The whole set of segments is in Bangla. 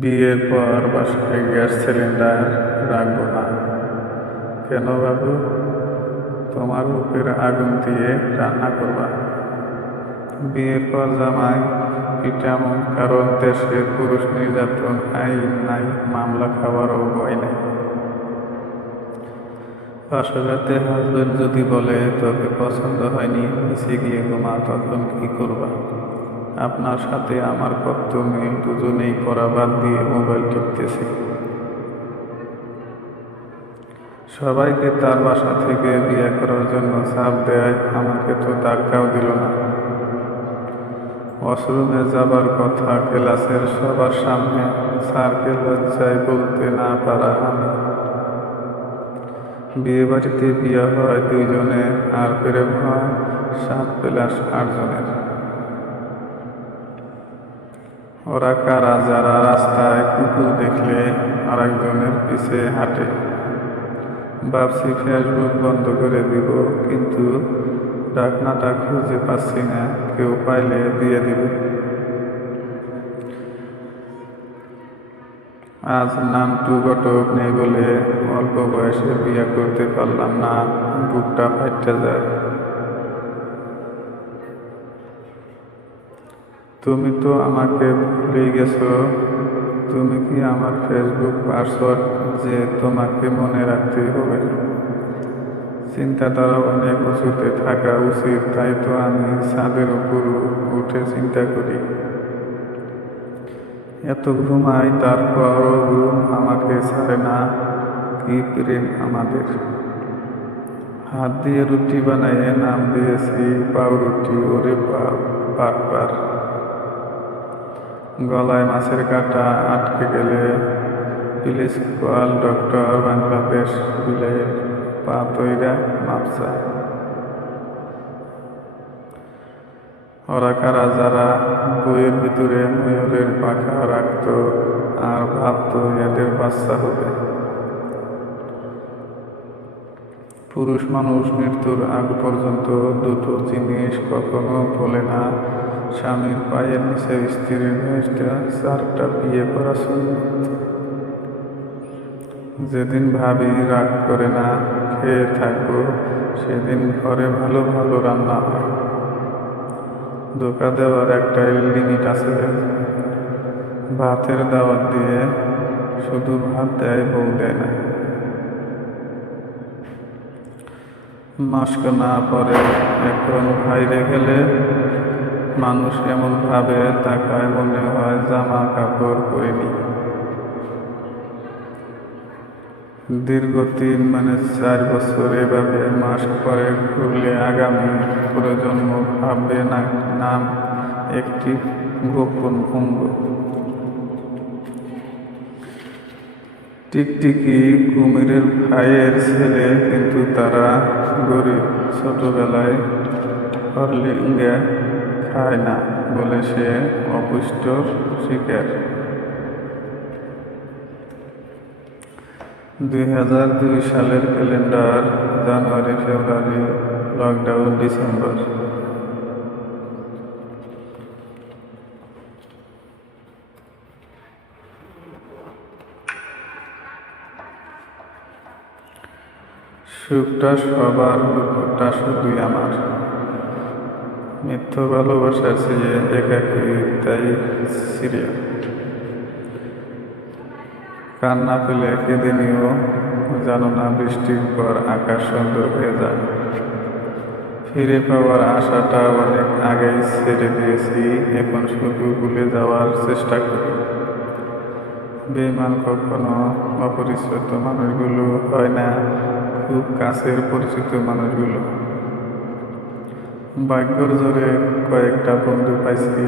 বিয়ের পর বাসায় গ্যাস সিলিন্ডার রাখব না। কেন বাবু? তোমার বুকের আগুন দিয়ে রান্না করবা। বিয়ের পর জামাই পিটামন কারণ দেশে পুরুষ নির্যাতন, আইন নাই, মামলা খাওয়ারও ভয় নেই। বাসরাতে হাজবেন্ড যদি বলে, তোকে পছন্দ হয়নি নিচে গিয়ে ঘুমা, তখন কি করবা? আপনার সাথে আমার কত দুজনেই পড়া বাদ দিয়ে মোবাইল টিপতেছি। সবাইকে তার বাসা থেকে বিয়ে করার জন্য চাপ দেয়, আমাকে তো ধাক্কাও দিল না। ওয়াশরুমে যাবার কথা, ক্লাসের সবার সামনে স্যারকে লজ্জায় বলতে না পারা আমি। বিয়ে বাড়িতে বিয়ে হয় দুইজনের আর প্রেম হয় সাত প্লাস আটজনের। ওরা কারা যারা রাস্তায় কুকুর দেখলে আরেকজনের পিছে হাঁটে। ভাবছি ফেসবুক বন্ধ করে দিব, কিন্তু ডাকনাটা খুঁজে পাচ্ছি না, কেউ পাইলে দিয়ে দিবে। আজ নামটু ঘটক নেই বলে অল্প বয়সে বিয়ে করতে পারলাম না, বুকটা ফাইটে যায়। তুমি তো আমাকে ভুলে গেছো। তুমি কি আমার ফেসবুক পাসওয়ার্ড যে তোমাকে মনে রাখতে হবে? চিন্তাধারা অনেক উঁচুতে থাকা উচিত, তাই তো আমি ছাদের উপর উঠে চিন্তা করি। এত ঘুমাই, তারপরও ঘুম আমাকে ছাড়ে না। কি প্রেম আমাদের। হাত দিয়ে রুটি বানাইয়ে নাম দিয়েছি পাউরুটি, ওরে পাট পার গলায় মাছের কাটা আটকে গেলে প্লিজ কল ডক্টর বাংলাদেশ বিলে পা তৈরা মাপসা। ওরা কারা যারা বইয়ের ভিতরে ময়ূরের পাখা রাখত আর ভাবতো এদের বাচ্চা হবে। পুরুষ মানুষ মৃত্যুর আগ পর্যন্ত দুটো জিনিস কখনো বলে না। স্বামীর পায়ের নিচে স্ত্রীর ভেসটা চারটা বিয়ে করা যেদিন ভাবি রাগ করে না খেয়ে থাকব, সেদিন ঘরে ভালো ভালো রান্না হয়। ধোকা দেওয়ার একটা লিমিট আছে ভাতের দাওয়াত দিয়ে শুধু ভাত দেয়, বউ দেয় না। মাস্ক না পরে এখন বাইরে গেলে মানুষ এমন ভাবে তাকায় মনে হয় জামা কাপড় পরিনি। দীর্ঘ তিন মানে চার বছর এভাবে মাস পরে ঘুরলে আগামী প্রজন্ম ভাববে না, নাম একটি গোপন অঙ্গ। টিকটিকি কুমিরের ভাইয়ের ছেলে, কিন্তু তারা গরিব। ছোটবেলায় হরলিঙ্গে খায় না বলে সে অপুষ্টর শিকার। দুই হাজার দুই সালের calendar, January, February, lockdown, December. সুখটা সবার, দুঃখটা শুধুই আমার। মিথ্য ভালোবাসার চেয়ে একাকি তাই সিরিয়া কান্না পেলে কেঁদে জানো না, বৃষ্টির পর আকাশ সুন্দর হয়ে যায়। ফিরে পাওয়ার আশাটা অনেক আগেই ছেড়ে দিয়েছি, এখন শুধু ভুলে যাওয়ার চেষ্টা করি। বেমান কখনো অপরিচিত মানুষগুলো হয় না, খুব কাছের পরিচিত মানুষগুলো। ভাগ্যর জোরে কয়েকটা বন্ধু পাইছি।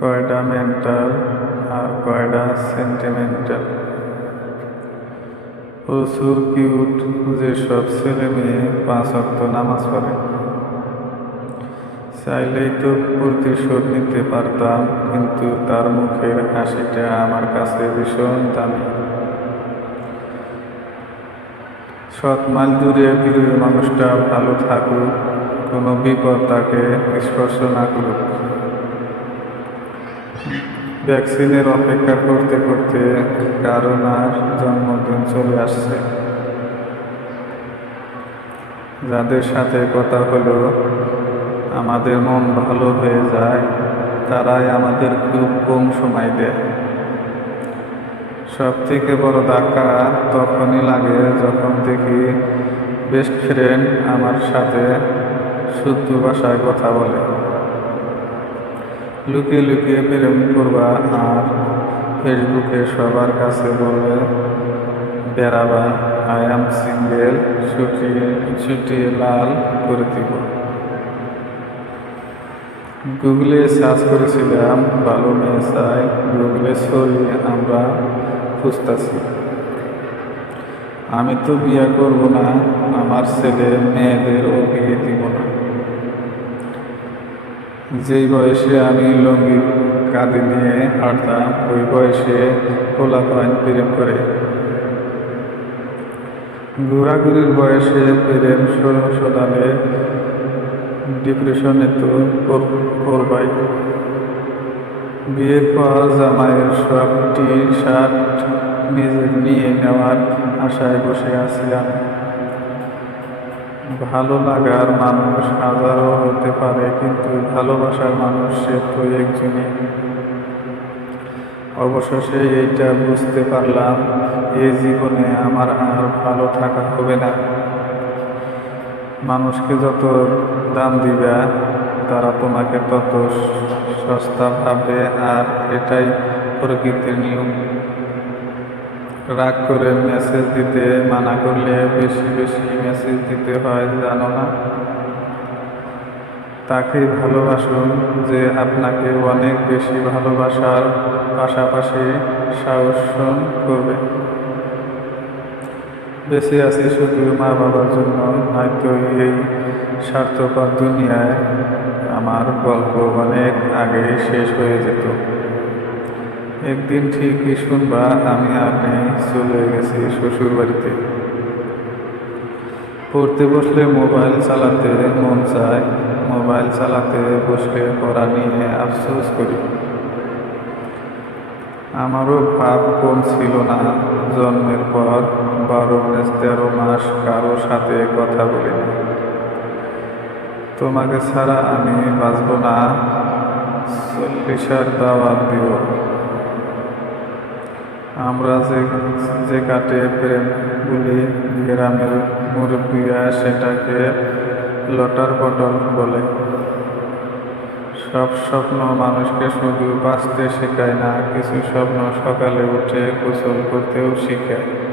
কয়টা মেন্টাল আর কয়টা সেন্টিমেন্টাল প্রচুর কিউট যেসব ছেলে মেয়ে পাঁচ অক্ত নামাজ পড়ে। চাইলেই তো প্রতিশোধ নিতে পারতাম, কিন্তু তার মুখের হাসিটা আমার কাছে ভীষণ দামি। সৎ মাইল দূরে প্রিয় মানুষটা ভালো থাকুক কোনো বিপদ তাকে স্পর্শ না করুক। ভ্যাকসিনের অপেক্ষা করতে করতে কারণ আর জন্মদিন চলে আসছে। যাদের সাথে কথা হলো, আমাদের মন ভালো হয়ে যায়, তারাই আমাদের খুব কম সময় দেয়। সব থেকে বড় ধাক্কা তখনই লাগে যখন দেখি বেস্ট ফ্রেন্ড আমার সাথে শুদ্ধ ভাষায় কথা বলে। লুকিয়ে লুকিয়ে প্রেম করবা আর ফেসবুকে সবার কাছে বলবে, বেড়াবা আই এম সিঙ্গেল ছুটিয়ে ছুটিয়ে লাল করে দিব। গুগলে সার্চ করেছিলাম, ভালো মেয়ে চাই। গুগলে ছবি আমরা খুঁজতেছি। আমি তো বিয়ে করব না, আমার ছেলে মেয়েদেরও বিয়ে দিব না। যেই বয়সে আমি লঙ্গি কাঁধে নিয়ে হাঁটতাম, ওই বয়সে খোলা পাইন প্রেম করে। ঘোরাঘুরির বয়সে প্রেম শোধালে ডিপ্রেশনে তো করবাই বিয়ের পর জামাইয়ের সব টি শার্ট নিজের নিয়ে নেওয়ার আশায় বসে আছিলাম। ভালো লাগার মানুষ হাজারও হতে পারে, কিন্তু ভালোবাসার মানুষ সে তো একজনই। অবশেষে এইটা বুঝতে পারলাম এই জীবনে আমার আর ভালো থাকা হবে না। মানুষকে যত দাম দিবে, তারা তোমাকে তত সস্তা ভাবে, আর এটাই প্রকৃতির নিয়ম। রাগ করে মেসেজ দিতে, মানা করলে বেশি বেশি মেসেজ দিতে হয়, জানো না? তাকে ভালোবাসুন যে আপনাকে অনেক বেশি ভালোবাসার পাশাপাশি সাহস করবে। বেঁচে আছি শুধু মা বাবার জন্য হয়তো এই স্বার্থপর দুনিয়ায় আমার গল্প অনেক আগেই শেষ হয়ে যেত। একদিন ঠিক ঠিকই শুনবা, আমি আর নেই। চলে গেছি শ্বশুর বাড়িতে পড়তে বসলে মোবাইল চালাতে মন চায়। মোবাইল চালাতে বসলে পড়া নিয়ে আফসোস করি। আমারও ভাব কম ছিল না। জন্মের পর বারো মাস, তেরো মাস কারও সাথে কথা বলিনি। তোমাকে ছাড়া আমি বাঁচব না। চল্লিশার দাওয়াত দিও। আমরা যে যে কাটে প্রেম বলি গ্রামের মুরব্বীরা সেটাকে লটার বটল বলে। সব স্বপ্ন মানুষকে শুধু বাঁচতে শেখায় না, কিছু স্বপ্ন সকালে উঠে গোসল করতেও শেখায়।